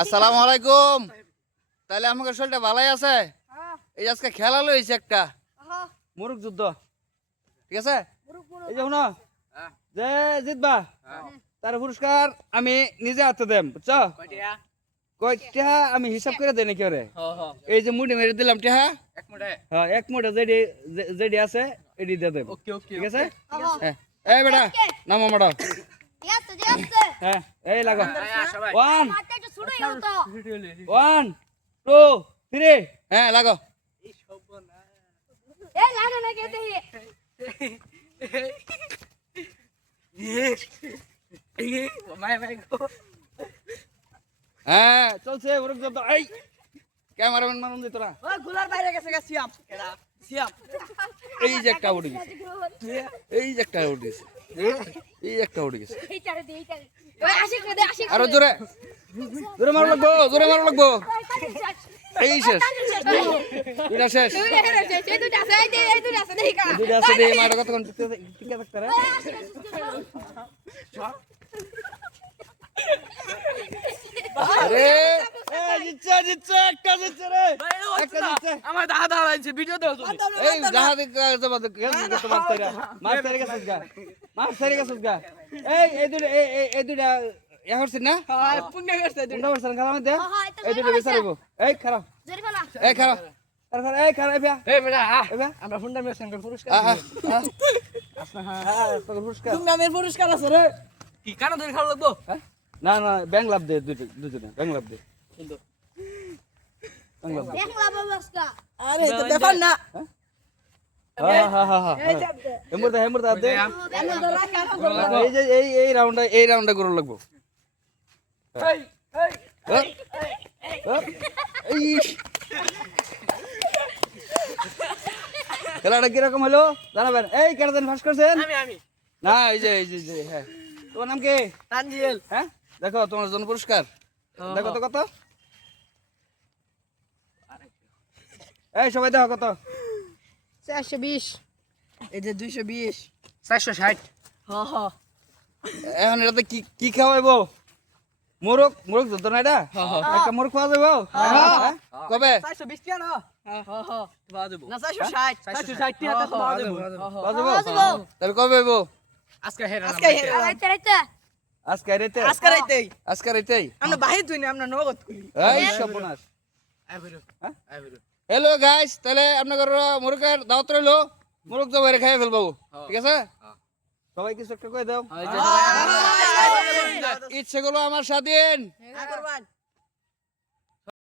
আসসালামু আলাইকুম। তাহলে আমাকে শরীরটা ভালোই আছে। এই যে আজকে খেলা লইছে একটা মুরুক যুদ্ধ, ঠিক আছে? এই যে শুনো, যে জিতবা তার পুরস্কার আমি নিজে হাতে দেম, বুঝছো? কয়টা আমি হিসাব করে দেই নাকি ওরে? এই যে মুড়ি মেরে দিলাম টিহা, হ্যাঁ এক মুঠে যেডি আছে এডি দিয়ে দেব, ঠিক আছে? হ্যাঁ এই বেটা নামো মাডো। হ্যাঁ এই লাগো 1 1 2 3 হ্যাঁ লাগো। হ্যাঁ চলছে মুরুক যুদ্ধ। এই ক্যামেরাম্যান মারুন দি তোরা। এই যে একটা উঠে গেছে, এই যে একটা উঠে গেছে, এই একটা উঠে গেছে। আরো জোরে জোরে মারো লাগবো, জোরে মারো লাগবো। এই শেষ, দুইটা শেষ, দুইটা আছে দে মারো কতক্ষণ টিকে থাকতে রে। আরে জিতছে জিতছে একটা জিতছে রে, একটা জিতছে। আমার দাদা আইছে ভিডিও দাও তুমি। এই জাহাজ জবাব তো মার তাইরা, মার তাইরা গেছস গা, মার তাইরা গেছস গা। এই দুইটা ইয়া হচ্ছে না? হ্যাঁ পুণ্য করছে তুমি। কোনটা বলছেন খালা মধ্যে? এই দুইটা বিচারবো। এই খারাপ, এই খারাপ, এই খারাপ এই বিয়া, এই বেটা এই বিয়া আমরা ফুন্ডা মের সঙ্গে পুরস্কার আসনা। হ্যাঁ তোর পুরস্কার। তুমি নামের পুরস্কার আছে রে। কি কানা ধরে খাওয়া লাগবো? না না ব্যাংক লাভ দে দুজনে ব্যাংক লাভ দে, ব্যাংক লাভ দে। আরে তো ব্যাপার না। হ্যাঁ হ্যাঁ হ্যাঁ হ্যাঁ হেমুরদা হেমুরদা দে। এই যে এই রাউন্ডে গরু লাগবো। এই এই এই খেলাটা কিরকম হলো জানাবেন। এই কেন ফাঁস করছেন? আমি না এই যে হ্যাঁ তোমার নাম কি? তানজিল। হ্যাঁ দেখো তোমার জন্য পুরস্কার দেখো তো কত। এই সবাই দেখো কত। 420 এই যে 220 460। হ্যাঁ হ্যাঁ এখন এটাতে কি কি খাওয়াইবো? মোরগ যত না এটা একটা মোরগ খাওয়া যাবো কবে? 420 টিয়া না। হ্যাঁ হ্যাঁ পাওয়া যাবে না। 460 460 টিয়া তো পাওয়া যাবে। পাওয়া যাবো তাহলে কবে হইবো? আজকে হেরা আজকে রাইতে আজকে রাইতেই আমরা বাহির তুই না আমরা নগদ করি। এই সর্বনাশ। আই ভিডিও হ্যাঁ? আই ভিডিও হ্যালো গাইস, তাহলে আপনাদের মুরগের দাওয়াত রইলো, মুরগ জবাই খাইয়ে ফেলবো, ঠিক আছে? সবাই কিছু একটা কয়ে দাও। ইচ্ছে গুলো আমার স্বাধীন।